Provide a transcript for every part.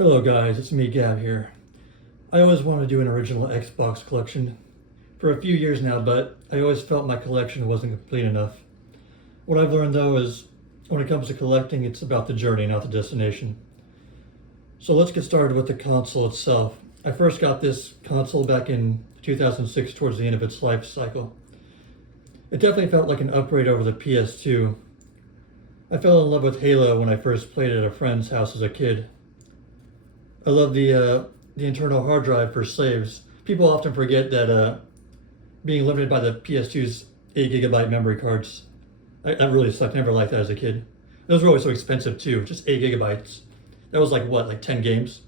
Hello guys, it's me Gab here. I always wanted to do an original Xbox collection for a few years now, but I always felt my collection wasn't complete enough. What I've learned though is when it comes to collecting, it's about the journey, not the destination. So let's get started with the console itself. I first got this console back in 2006 towards the end of its life cycle. It definitely felt like an upgrade over the PS2. I fell in love with Halo when I first played at a friend's house as a kid. I love the internal hard drive for saves. People often forget that being limited by the PS2's 8 GB memory cards, that really sucked. I never liked that as a kid. Those were always so expensive too, just 8 GB. That was like what, like 10 games?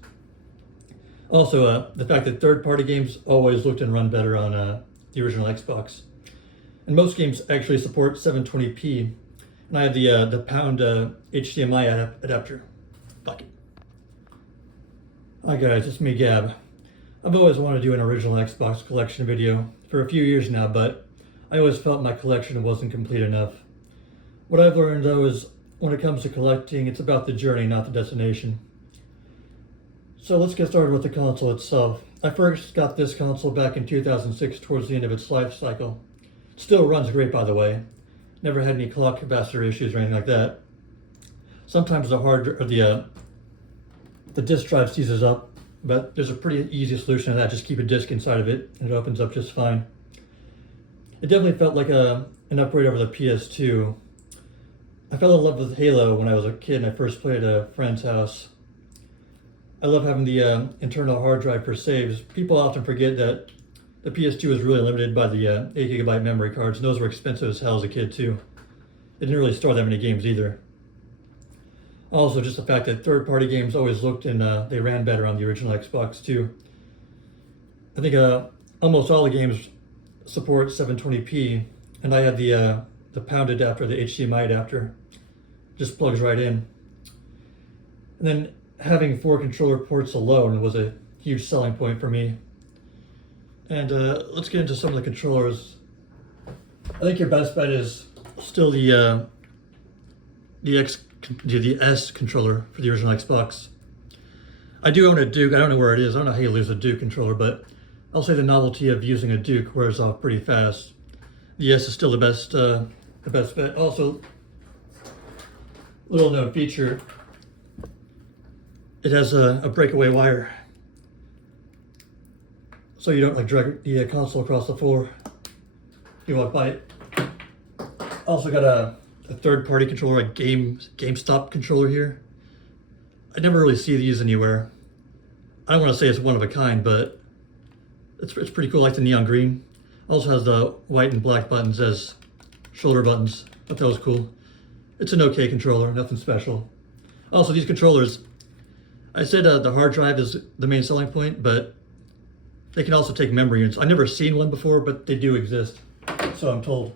Also, the fact that third-party games always looked and run better on the original Xbox. And most games actually support 720p. And I have the pound HDMI adapter. Fuck it. Hi guys, it's me Gab. I've always wanted to do an original Xbox collection video for a few years now, but I always felt my collection wasn't complete enough. What I've learned though is when it comes to collecting, it's about the journey, not the destination. So let's get started with the console itself. I first got this console back in 2006 towards the end of its life cycle. It still runs great, by the way. Never had any clock capacitor issues or anything like that. Sometimes the disk drive seizes up, but there's a pretty easy solution to that. Just keep a disk inside of it and it opens up just fine. It definitely felt like an upgrade over the PS2. I fell in love with Halo when I was a kid and I first played at a friend's house. I love having the internal hard drive for saves. People often forget that the PS2 was really limited by the 8 GB memory cards, and those were expensive as hell as a kid too. It didn't really store that many games either. Also, just the fact that third-party games always looked and they ran better on the original Xbox too. I think almost all the games support 720p, and I have the pound adapter, the HDMI adapter, just plugs right in. And then having 4 controller ports alone was a huge selling point for me. And let's get into some of the controllers. I think your best bet is still the S controller for the original Xbox. I do own a Duke. I don't know where it is. I don't know how you lose a Duke controller, but I'll say the novelty of using a Duke wears off pretty fast. The S is still the best bet. Also, little known feature, it has a breakaway wire, so you don't like drag the console across the floor if you walk by it. Also got a third-party controller, a GameStop controller here. I never really see these anywhere. I don't want to say it's one of a kind, but it's pretty cool. I like the neon green. Also has the white and black buttons as shoulder buttons. I thought that was cool. It's an okay controller, nothing special. Also, these controllers, I said the hard drive is the main selling point, but they can also take memory units. I've never seen one before, but they do exist, so I'm told.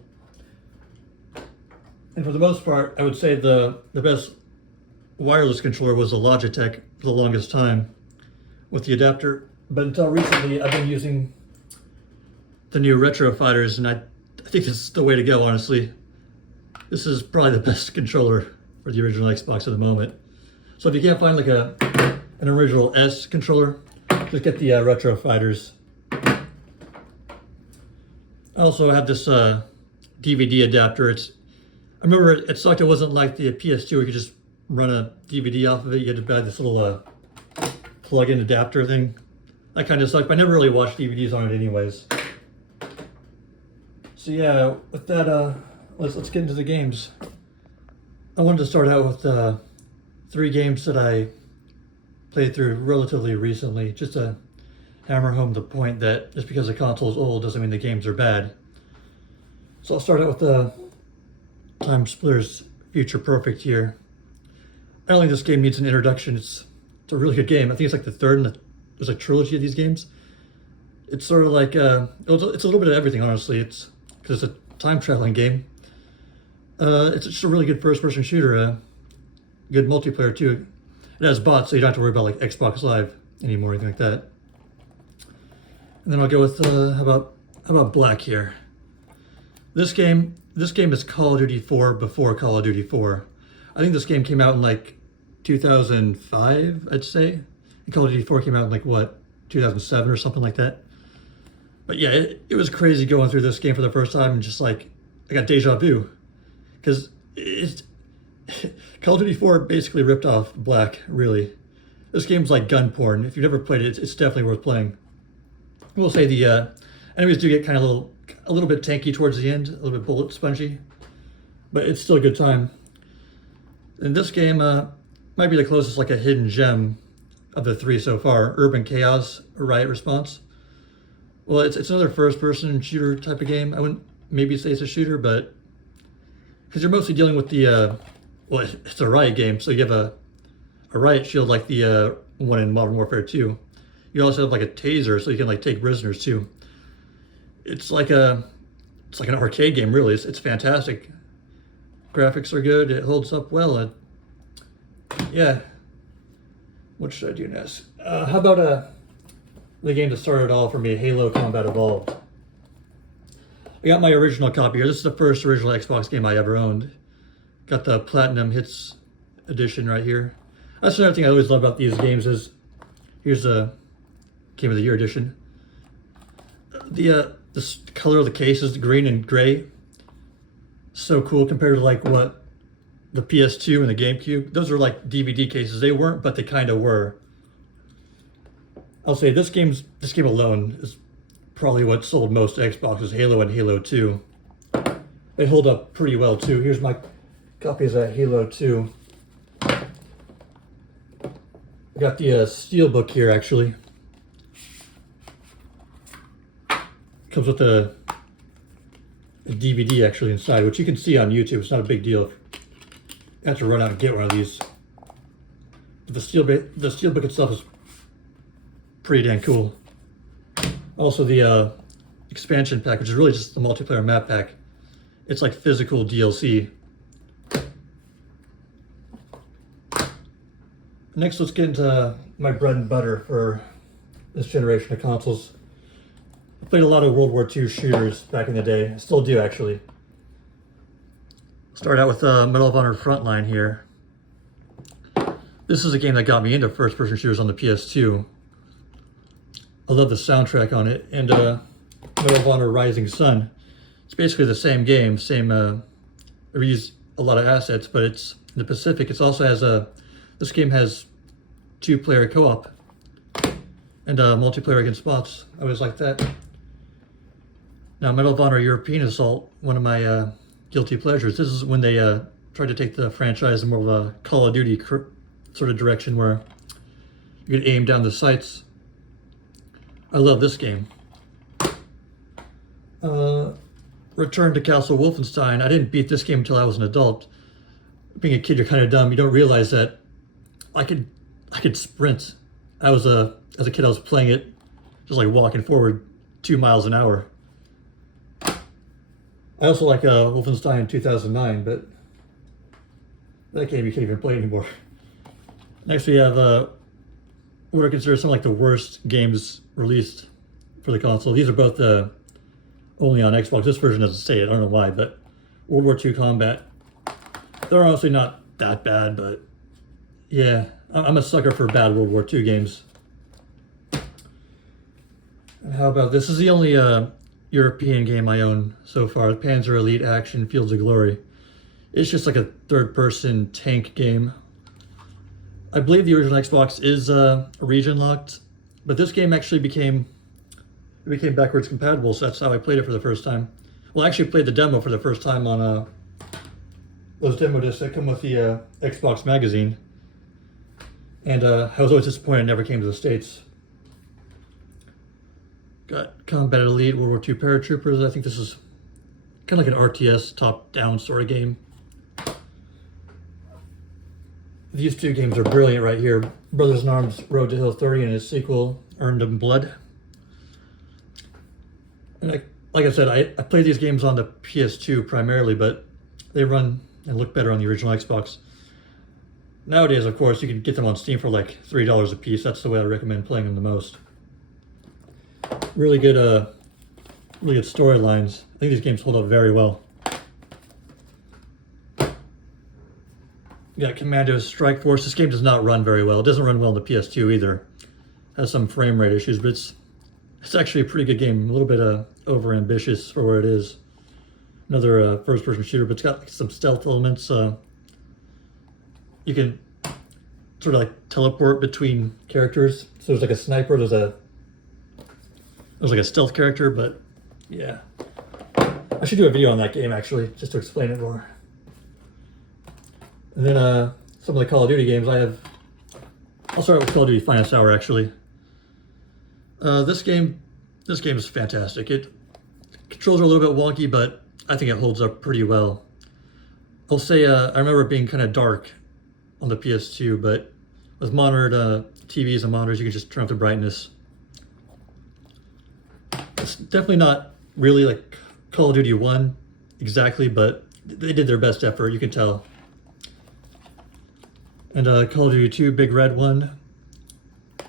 And for the most part, I would say the best wireless controller was the Logitech for the longest time with the adapter. But until recently, I've been using the new Retro Fighters, and I think this is the way to go, honestly. This is probably the best controller for the original Xbox at the moment. So if you can't find like an original S controller, just get the Retro Fighters. I also have this DVD adapter. I remember it sucked. It wasn't like the PS2 where you could just run a DVD off of it. You had to buy this little plug-in adapter thing. That kind of sucked, but I never really watched DVDs on it anyways. So yeah, with that, let's get into the games. I wanted to start out with 3 games that I played through relatively recently, just to hammer home the point that just because the console is old doesn't mean the games are bad. So I'll start out with Time Splitters Future Perfect here. I don't think this game needs an introduction. It's a really good game. I think it's like the third there's a trilogy of these games. It's sort of like it's a little bit of everything, honestly. It's because it's a time traveling game. It's just a really good first-person shooter. Good multiplayer too. It has bots, so you don't have to worry about like Xbox Live anymore or anything like that. And then I'll go with how about Black here. This game is Call of Duty 4 before Call of Duty 4. I think this game came out in like 2005, I'd say. Call of Duty 4 came out in like what, 2007 or something like that. But yeah, it was crazy going through this game for the first time and just like, I got deja vu. Because it's Call of Duty 4 basically ripped off Black, really. This game's like gun porn. If you've never played it, it's definitely worth playing. I will say the enemies do get kind of a little bit tanky towards the end, a little bit bullet spongy, but it's still a good time. And this game might be the closest like a hidden gem of the three so far. Urban Chaos, Riot Response. Well, it's another first-person shooter type of game. I wouldn't maybe say it's a shooter, but because you're mostly dealing with the well, it's a Riot game, so you have a Riot Shield like the one in Modern Warfare 2. You also have like a taser, so you can like take prisoners too. It's like an arcade game, really. It's fantastic. Graphics are good. It holds up well. Yeah. What should I do next? How about the game that started it all for me, Halo Combat Evolved. I got my original copy here. This is the first original Xbox game I ever owned. Got the Platinum Hits edition right here. That's another thing I always love about these games is, here's a Game of the Year edition. The color of the case is green and gray. So cool compared to like what the PS2 and the GameCube. Those are like DVD cases. They weren't, but they kind of were. I'll say this game alone is probably what sold most Xboxes, Halo and Halo 2. They hold up pretty well too. Here's my copies of Halo 2. I got the Steelbook here actually. Comes with a DVD actually inside, which you can see on YouTube. It's not a big deal. You have to run out and get one of these. But the Steelbook itself is pretty damn cool. Also the expansion pack, which is really just the multiplayer map pack. It's like physical DLC. Next, let's get into my bread and butter for this generation of consoles. I played a lot of World War II shooters back in the day. I still do, actually. Start out with Medal of Honor Frontline here. This is a game that got me into first-person shooters on the PS2. I love the soundtrack on it. And Medal of Honor Rising Sun. It's basically the same game, we use a lot of assets, but it's in the Pacific. It also has this game has 2-player co-op and multiplayer against bots. I always like that. Now, Medal of Honor European Assault, one of my guilty pleasures. This is when they tried to take the franchise in more of a Call of Duty sort of direction where you could aim down the sights. I love this game. Return to Castle Wolfenstein. I didn't beat this game until I was an adult. Being a kid, you're kind of dumb. You don't realize that I could sprint. As a kid, I was playing it just like walking forward 2 miles an hour. I also like Wolfenstein 2009, but that game you can't even play anymore. Next, we have what I consider some like the worst games released for the console. These are both only on Xbox. This version doesn't say it. I don't know why, but World War II Combat. They're honestly not that bad, but yeah, I'm a sucker for bad World War II games. And how about this? This is the only European game I own so far. Panzer Elite Action Fields of Glory. It's just like a third-person tank game. I believe the original Xbox is region locked, but this game actually became backwards compatible, so that's how I played it for the first time. Well, I actually played the demo for the first time on those demo discs that come with the Xbox magazine. And I was always disappointed it never came to the States. Got Combat Elite, World War II Paratroopers. I think this is kind of like an RTS top-down sort of game. These two games are brilliant right here. Brothers in Arms Road to Hill 30 and its sequel, Earned in Blood. And like I said, I play these games on the PS2 primarily, but they run and look better on the original Xbox. Nowadays, of course, you can get them on Steam for like $3 a piece. That's the way I recommend playing them the most. Really good storylines. I think these games hold up very well. You got Commandos Strike Force. This game does not run very well. It doesn't run well on the PS2 either. has some frame rate issues, but it's actually a pretty good game. A little bit over ambitious for what it is. Another first person shooter, but it's got like, some stealth elements. You can sort of like teleport between characters. So there's like a sniper, there's like a stealth character, but yeah. I should do a video on that game actually, just to explain it more. And then some of the Call of Duty games I'll start with Call of Duty Finest Hour actually. This game is fantastic. Controls are a little bit wonky, but I think it holds up pretty well. I'll say I remember it being kind of dark on the PS2, but with monitored TVs and monitors, you can just turn up the brightness. It's definitely not really like Call of Duty 1 exactly, but they did their best effort, you can tell. And Call of Duty 2, Big Red one. I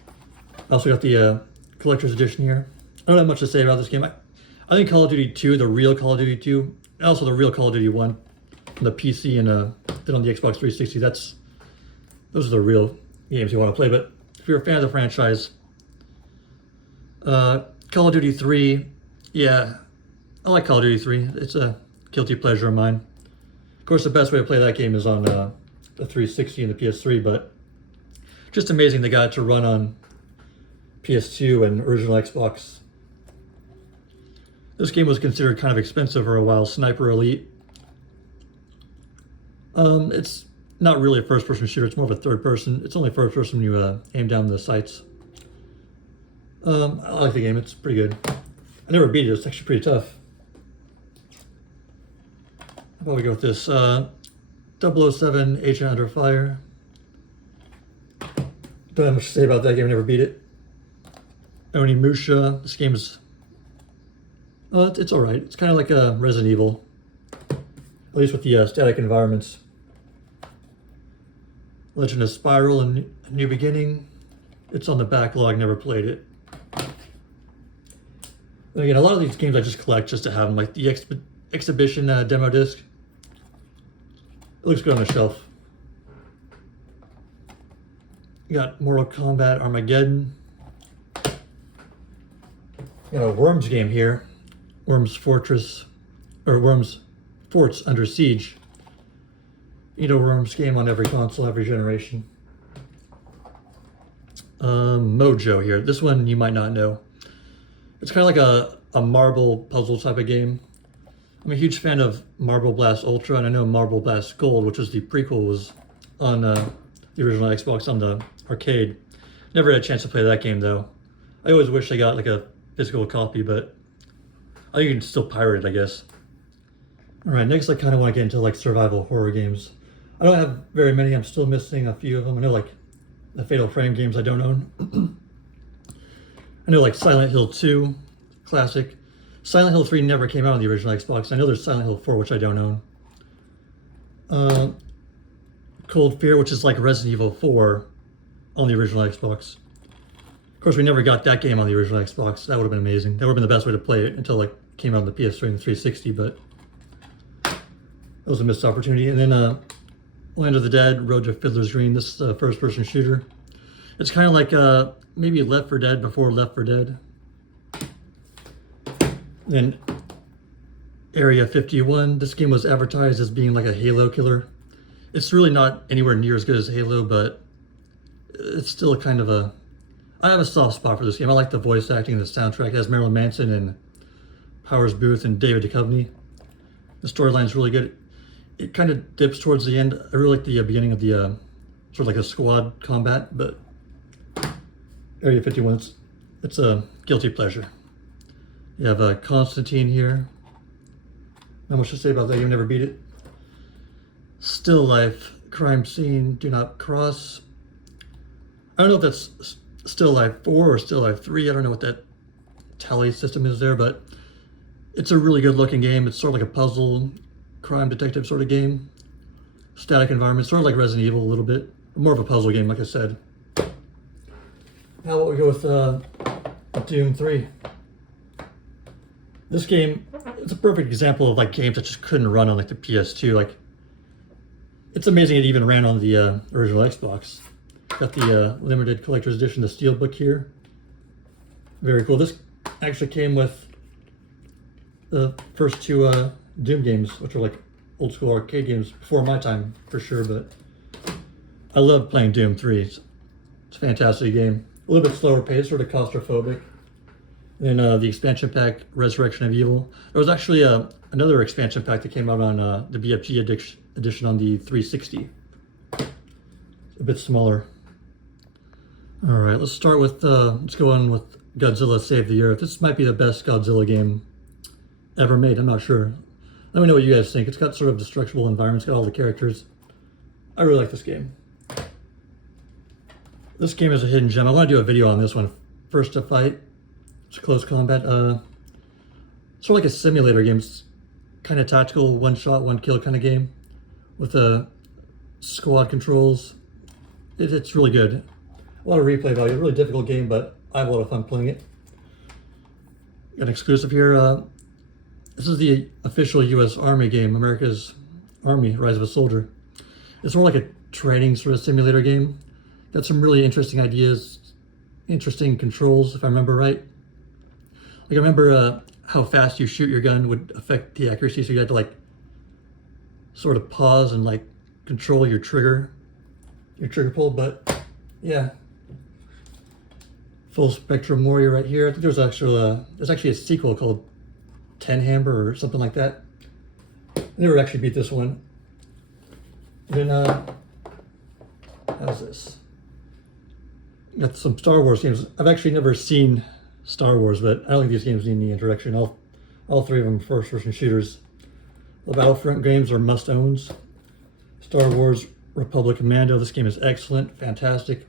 also got the collector's edition here. I don't have much to say about this game. I think Call of Duty 2, the real Call of Duty 2, and also the real Call of Duty 1 on the PC and then on the Xbox 360, those are the real games you want to play. But if you're a fan of the franchise, Call of Duty 3, yeah, I like Call of Duty 3. It's a guilty pleasure of mine. Of course, the best way to play that game is on the 360 and the PS3, but just amazing they got it to run on PS2 and original Xbox. This game was considered kind of expensive for a while, Sniper Elite. It's not really a first-person shooter, it's more of a third-person. It's only first-person when you aim down the sights. I like the game, it's pretty good. I never beat it, it's actually pretty tough. How about we go with this? 007 Agent Under Fire. Don't have much to say about that game, I never beat it. Onimusha, this game is... it's alright. It's kind of like a Resident Evil. At least with the static environments. Legend of Spiral and New Beginning. It's on the backlog, never played it. And again, a lot of these games I just collect just to have them, like the Exhibition demo disc. It looks good on the shelf. You got Mortal Kombat Armageddon. You got a Worms game here. Worms Fortress, or Worms Forts Under Siege. You know, Worms game on every console, every generation. Mojo here. This one you might not know. It's kind of like a marble puzzle type of game. I'm a huge fan of Marble Blast Ultra, and I know Marble Blast Gold, which was the prequel, was on the original Xbox on the arcade. Never had a chance to play that game though. I always wish I got like a physical copy, but I think you can still pirate it, I guess. Alright, next I kind of want to get into like survival horror games. I don't have very many, I'm still missing a few of them. I know like the Fatal Frame games I don't own. I know like Silent Hill 2, classic. Silent Hill 3 never came out on the original Xbox. I know there's Silent Hill 4, which I don't own. Cold Fear, which is like Resident Evil 4 on the original Xbox. Of course, we never got that game on the original Xbox. That would have been amazing. That would have been the best way to play it until like it came out on the PS3 and the 360, but that was a missed opportunity. And then Land of the Dead, Road to Fiddler's Green. This is a first-person shooter. It's kind of like maybe Left 4 Dead before Left 4 Dead. Then Area 51. This game was advertised as being like a Halo killer. It's really not anywhere near as good as Halo, but it's still a kind of a... I have a soft spot for this game. I like the voice acting and the soundtrack. It has Marilyn Manson and Powers Booth and David Duchovny. The storyline's really good. It kind of dips towards the end. I really like the beginning of the sort of like a squad combat, but Area 51, it's a guilty pleasure. You have Constantine here. Not much to say about that. You've never beat it. Still Life, Crime Scene, Do Not Cross. I don't know if that's Still Life 4 or Still Life 3. I don't know what that tally system is there, but it's a really good looking game. It's sort of like a puzzle, crime detective sort of game. Static environment, sort of like Resident Evil a little bit. More of a puzzle game, like I said. How about we go with Doom 3. This game, it's a perfect example of like games that just couldn't run on like the PS2. Like, it's amazing it even ran on the original Xbox. Got the limited collector's edition, the Steelbook here. Very cool. This actually came with the first two Doom games, which are like old school arcade games before my time for sure, but I love playing Doom 3. It's a fantastic game. A little bit slower paced, sort of claustrophobic. Then the expansion pack, Resurrection of Evil. There was actually another expansion pack that came out on the BFG edition on the 360. A bit smaller. All right, let's start with, let's go on with Godzilla Save the Earth. This might be the best Godzilla game ever made, I'm not sure. Let me know what you guys think. It's got sort of destructible environments, got all the characters. I really like this game. This game is a hidden gem. I want to do a video on this one. First to Fight. It's close combat. Sort of like a simulator game. It's kind of tactical, one shot, one kill kind of game with squad controls. It's really good. A lot of replay value. A really difficult game, but I have a lot of fun playing it. Got an exclusive here. This is the official U.S. Army game, America's Army, Rise of a Soldier. It's more like a training sort of simulator game. Got some really interesting ideas, interesting controls, if I remember right. Like I remember how fast you shoot your gun would affect the accuracy, so you had to like sort of pause and like control your trigger pull, but yeah. Full Spectrum Warrior right here. I think there's actually a sequel called Ten Hammer or something like that. I never actually beat this one. Then how's this? Got some Star Wars games. I've actually never seen Star Wars, but I don't think these games need any introduction. All three of them first-person shooters. The Battlefront games are must-owns. Star Wars Republic Commando. This game is excellent, fantastic.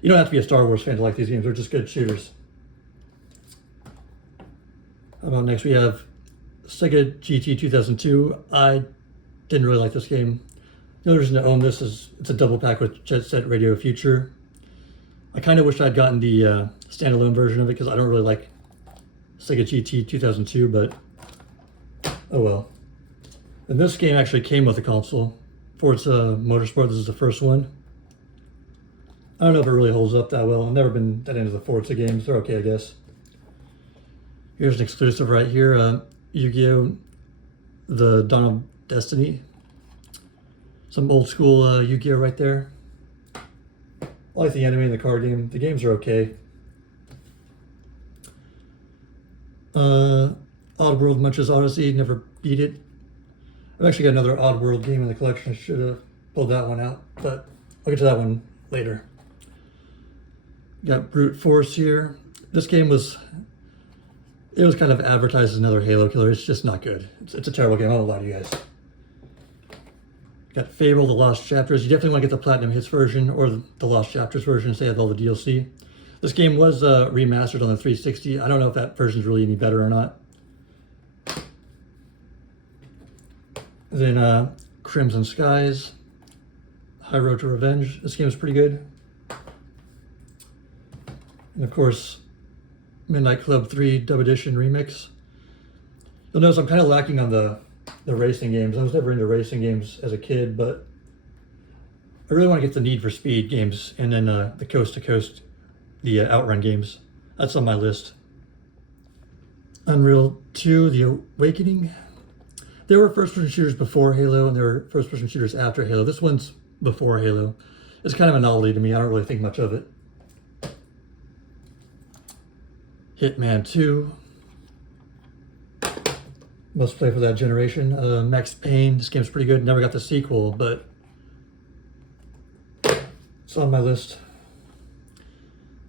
You don't have to be a Star Wars fan to like these games. They're just good shooters. How about next? We have Sega GT 2002. I didn't really like this game. The only reason to own this is it's a double pack with Jet Set Radio Future. I kind of wish I'd gotten the standalone version of it because I don't really like Sega GT 2002, but oh well. And this game actually came with a console. Forza Motorsport, this is the first one. I don't know if it really holds up that well. I've never been that into the Forza games. They're okay, I guess. Here's an exclusive right here. Yu-Gi-Oh! The Dawn of Destiny. Some old school Yu-Gi-Oh! Right there. I like the anime and the card game. The games are okay. Oddworld Munch's Odyssey, never beat it. I've actually got another Oddworld game in the collection. I should have pulled that one out, but I'll get to that one later. Got Brute Force here. This game was kind of advertised as another Halo killer. It's just not good. It's a terrible game. I won't lie to you guys. Got Fable, The Lost Chapters. You definitely want to get the Platinum Hits version or the Lost Chapters version, so you have all the DLC. This game was remastered on the 360. I don't know if that version's really any better or not. Then Crimson Skies, High Road to Revenge. This game is pretty good. And of course, Midnight Club 3 Dub Edition Remix. You'll notice I'm kind of lacking on the racing games. I was never into racing games as a kid, but I really want to get the Need for Speed games and then the Coast to Coast, the Outrun games. That's on my list. Unreal 2, The Awakening. There were first-person shooters before Halo, and there were first-person shooters after Halo. This one's before Halo. It's kind of a novelty to me. I don't really think much of it. Hitman 2. Must play for that generation. Max Payne. This game's pretty good. Never got the sequel, but it's on my list.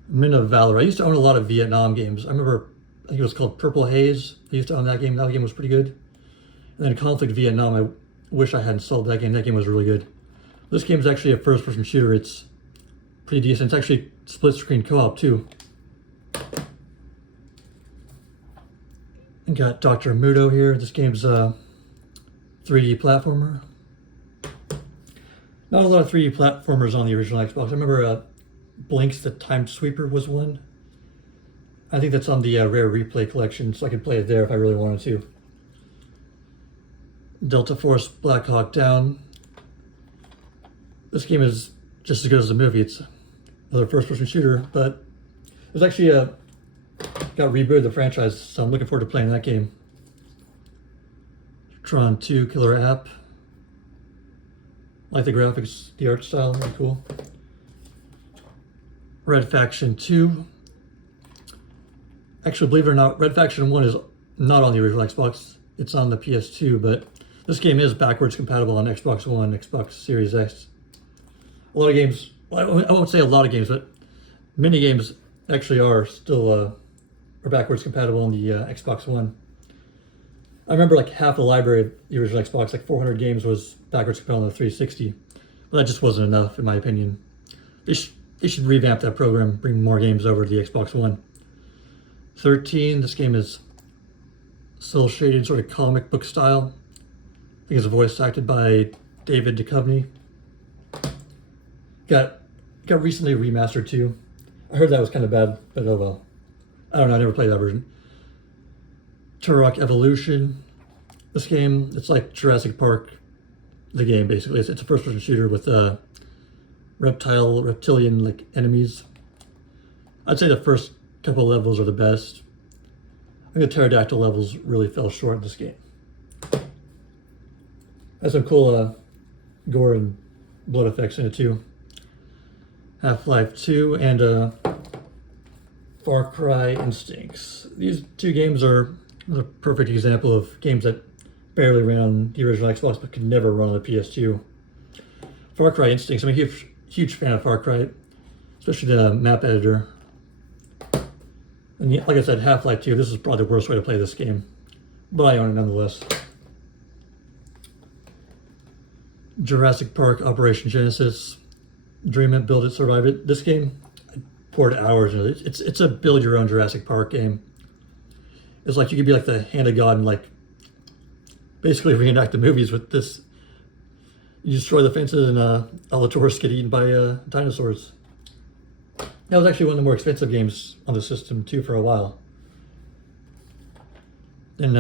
Men of Valor. I used to own a lot of Vietnam games. I remember, I think it was called Purple Haze. I used to own that game. That game was pretty good. And then Conflict Vietnam, I wish I hadn't sold that game. That game was really good. This game is actually a first-person shooter. It's pretty decent. It's actually split-screen co-op, too. And got Dr. Muto here. This game's a 3D platformer. Not a lot of 3D platformers on the original Xbox. I remember Blinks the Time Sweeper was one. I think that's on the Rare Replay collection, so I could play it there if I really wanted to. Delta Force Black Hawk Down. This game is just as good as the movie. It's another first-person shooter, but there's actually a got rebooted the franchise, so I'm looking forward to playing that game. Tron 2 Killer App. Like the graphics, the art style, really cool. Red Faction 2. Actually, believe it or not, Red Faction 1 is not on the original Xbox. It's on the PS2, but this game is backwards compatible on Xbox One, Xbox Series X. A lot of games, well, I won't say a lot of games, but many games actually are still are backwards compatible on the Xbox One. I remember like half the library of the original Xbox, like 400 games, was backwards compatible on the 360. But that just wasn't enough, in my opinion. They should revamp that program, bring more games over to the Xbox One. 13, this game is cel-shaded, sort of comic book style. I think it's voice acted by David Duchovny. Got recently remastered too. I heard that was kind of bad, but oh well. I don't know, I never played that version. Turok Evolution. This game, it's like Jurassic Park, the game basically. It's a first-person shooter with reptilian like enemies. I'd say the first couple levels are the best. I think the pterodactyl levels really fell short in this game. Has some cool gore and blood effects in it too. Half-Life 2 and Far Cry Instincts. These two games are a perfect example of games that barely ran on the original Xbox but could never run on the PS2. Far Cry Instincts, I'm a huge fan of Far Cry, especially the map editor. And like I said, Half-Life 2, this is probably the worst way to play this game, but I own it nonetheless. Jurassic Park Operation Genesis. Dream it, build it, survive it. This game, I poured hours into it. It's a build your own Jurassic Park game. It's like you could be like the hand of God and like basically reenact the movies with this. You destroy the fences and all the tourists get eaten by dinosaurs. That was actually one of the more expensive games on the system too for a while. And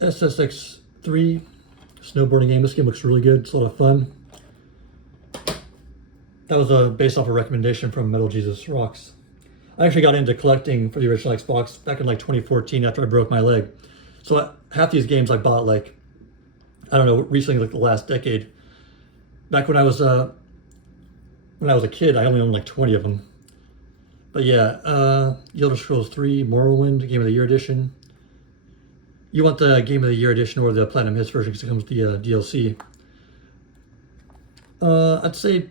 SSX 3 snowboarding game. This game looks really good. It's a lot of fun. That was based off a recommendation from Metal Jesus Rocks. I actually got into collecting for the original Xbox back in like 2014 after I broke my leg. So half these games I bought like, I don't know, recently, like the last decade. Back when I was a kid, I only owned like 20 of them. But yeah, Elder Scrolls 3 Morrowind Game of the Year Edition. You want the Game of the Year Edition or the Platinum Hits version because it comes with the DLC. I'd say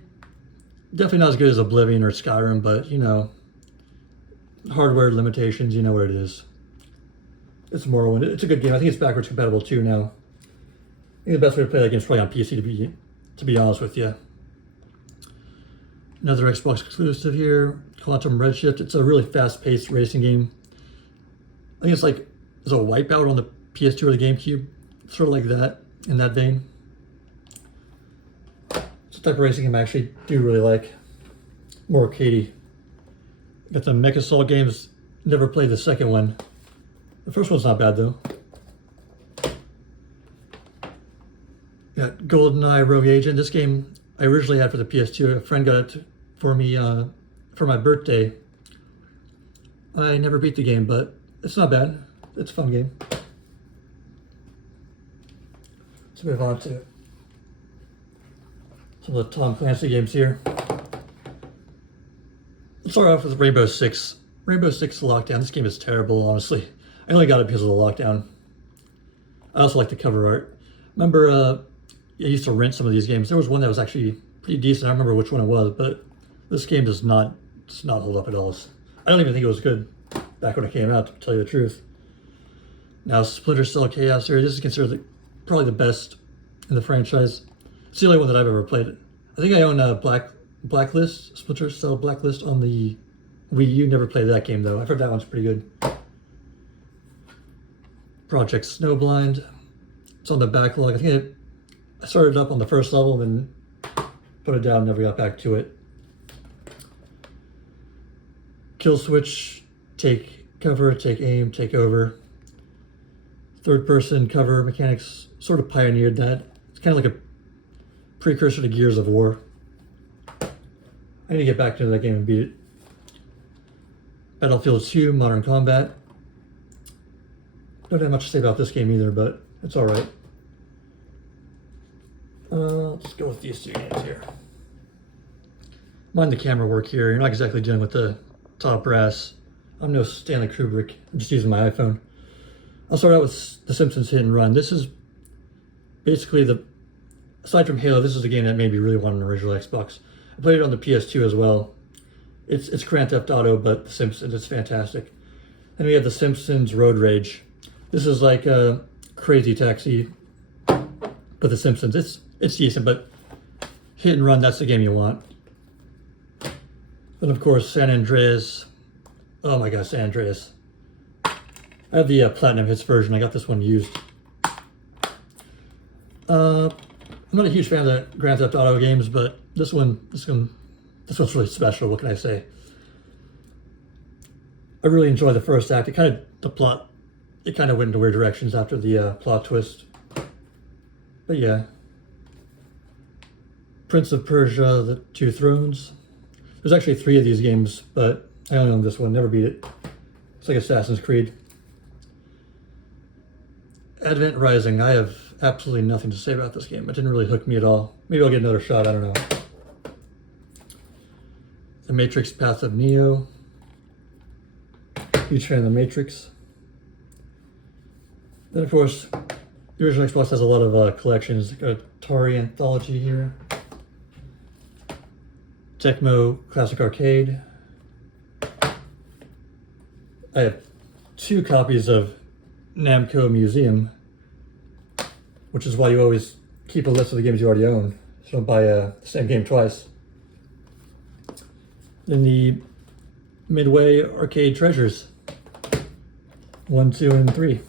definitely not as good as Oblivion or Skyrim, but you know, hardware limitations, you know what it is. It's Morrowind. It's a good game. I think it's backwards compatible too now. I think the best way to play that game is probably on PC, to be honest with you. Another Xbox exclusive here, Quantum Redshift. It's a really fast-paced racing game. I think it's like there's a Wipeout on the PS2 or the GameCube, sort of like that, in that vein. It's a type of racing game I actually do really like. More arcadey. Got the MechAssault games. Never played the second one. The first one's not bad though. Got GoldenEye Rogue Agent. This game I originally had for the PS2. A friend got it for me for my birthday. I never beat the game, but it's not bad. It's a fun game. Let's move on to some of the Tom Clancy games here. Let's start off with Rainbow Six. Rainbow Six Lockdown. This game is terrible, honestly. I only got it because of the lockdown. I also like the cover art. Remember, I used to rent some of these games. There was one that was actually pretty decent. I don't remember which one it was, but this game does not hold up at all. I don't even think it was good back when it came out, to tell you the truth. Now, Splinter Cell Chaos Theory. This is considered probably the best in the franchise. It's the only one that I've ever played. I think I own Blacklist, Splinter Cell Blacklist on the Wii U. Never played that game though. I've heard that one's pretty good. Project Snowblind. It's on the backlog. I think I started up on the first level and then put it down, never got back to it. Kill Switch, take cover, take aim, take over. Third person cover mechanics sort of pioneered that. It's kind of like a precursor to Gears of War. I need to get back to that game and beat it. Battlefield 2, Modern Combat. Don't have much to say about this game either, but it's alright. Let's go with these two games here. Mind the camera work here. You're not exactly dealing with the top brass. I'm no Stanley Kubrick. I'm just using my iPhone. I'll start out with The Simpsons Hit and Run. This is basically aside from Halo, this is a game that made me really want an original Xbox. I played it on the PS2 as well. It's Grand Theft Auto, but The Simpsons, it's fantastic. And we have The Simpsons Road Rage. This is like a Crazy Taxi, but The Simpsons. It's decent, but Hit and Run, that's the game you want. Then of course, San Andreas. Oh my gosh, San Andreas. I have the Platinum Hits version. I got this one used. I'm not a huge fan of the Grand Theft Auto games, but this one's really special. What can I say? I really enjoyed the first act. It kind of went into weird directions after the plot twist. But yeah. Prince of Persia: The Two Thrones. There's actually 3 of these games, but I only own this one. Never beat it. It's like Assassin's Creed. Advent Rising. I have absolutely nothing to say about this game. It didn't really hook me at all. Maybe I'll get another shot. I don't know. The Matrix: Path of Neo. Huge fan of The Matrix. Then, of course, the original Xbox has a lot of collections. Got Atari Anthology here. Tecmo Classic Arcade. I have 2 copies of Namco Museum, which is why you always keep a list of the games you already own, so don't buy the same game twice. Then the Midway Arcade Treasures, 1, 2, and 3.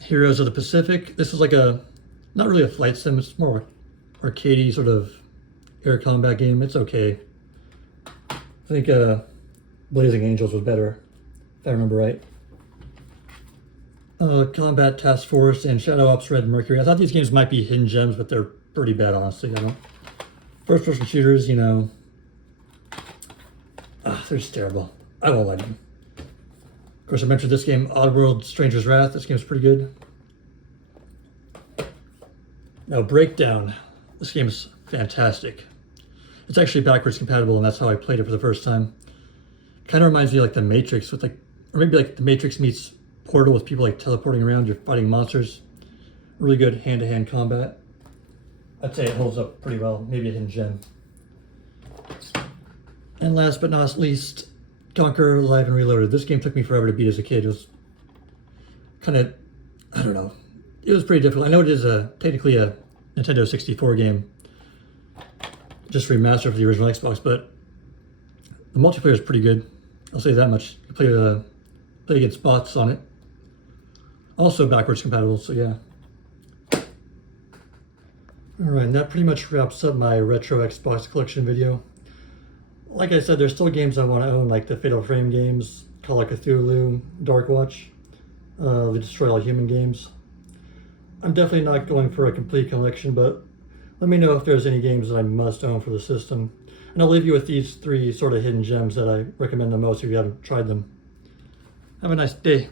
Heroes of the Pacific. This is like not really a flight sim, it's more arcadey sort of air combat game. It's okay. I think Blazing Angels was better, if I remember right. Combat Task Force and Shadow Ops Red Mercury. I thought these games might be hidden gems, but they're pretty bad, honestly. First-person shooters, they're just terrible. I won't like them. Of course, I mentioned this game, Oddworld Stranger's Wrath. This game's pretty good. Now, Breakdown. This game is fantastic. It's actually backwards compatible, and that's how I played it for the first time. Kind of reminds me of like The Matrix, or maybe like The Matrix meets Portal with people like teleporting around, you're fighting monsters. Really good hand-to-hand combat. I'd say it holds up pretty well, maybe a hidden gem. And last but not least, Conquer Live and Reloaded. This game took me forever to beat as a kid. It was kind of, I don't know, it was pretty difficult. I know it is technically a Nintendo 64 game, just remastered for the original Xbox, but the multiplayer is pretty good. I'll say that much. You play against bots on it. Also backwards compatible, so yeah. Alright, and that pretty much wraps up my retro Xbox collection video. Like I said, there's still games I want to own, like the Fatal Frame games, Call of Cthulhu, Dark Watch, the Destroy All Human games. I'm definitely not going for a complete collection, but let me know if there's any games that I must own for the system. And I'll leave you with these 3 sort of hidden gems that I recommend the most if you haven't tried them. Have a nice day.